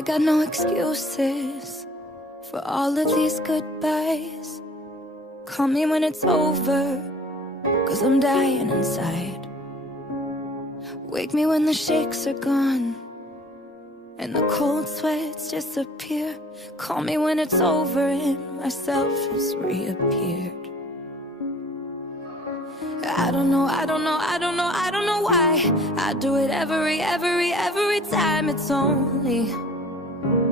I got no excuses for all of these goodbyes. Call me when it's over, 'cause I'm dying inside. Wake me when the shakes are gone and the cold sweats disappear. Call me when it's over and myself has reappeared. I don't know why I do it every time. It's only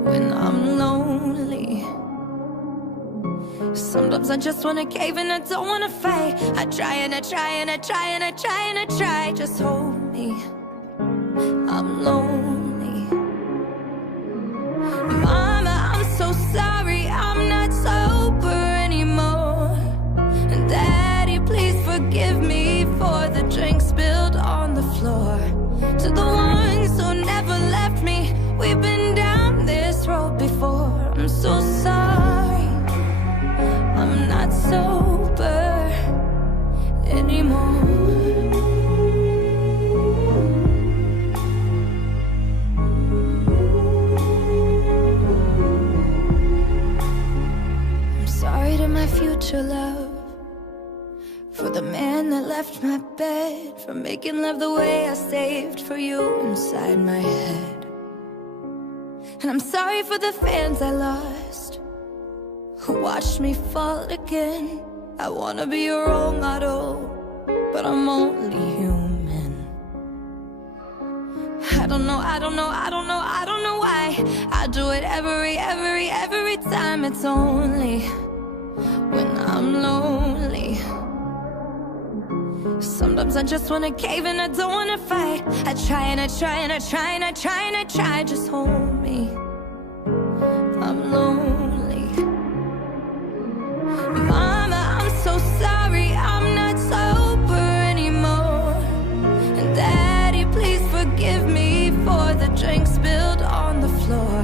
when I'm lonely. Sometimes I just wanna cave and I don't wanna fight. I try and I try and I try and I try and I try. Just hold me, I'm lonely. Mama, I'm so sorry, I'm not sober anymore. And Daddy, please forgive me for the drink spilled on the floor. To the ones who never left me, we've been down this road before. I'm so sorry, I'm not sober anymore. I'm sorry to my future love, for the man that left my bed, for making love the way I saved for you inside my head. And I'm sorry for the fans I lost, who watched me fall again. I wanna be your role model, but I'm only human. I don't know why I do it every time. It's only when I'm lonely. Sometimes I just wanna cave and I don't wanna fight. I try and I try and I try and I try and I try. Just hold me, I'm lonely. Mama, I'm so sorry, I'm not sober anymore. And Daddy, please forgive me for the drink spilled on the floor.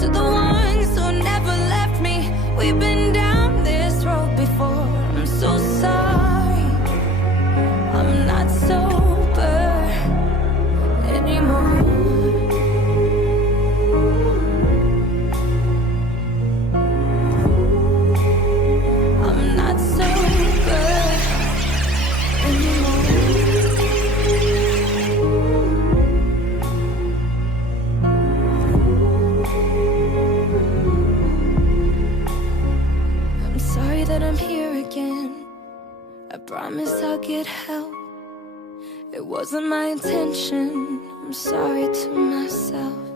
To the ones who never left me, we've been down this road before. I'm so sorry, I'm not sober anymore. I'm not sober anymore. I'm sorry that I'm here again. I promise I'll get help. It wasn't my intention. I'm sorry to myself.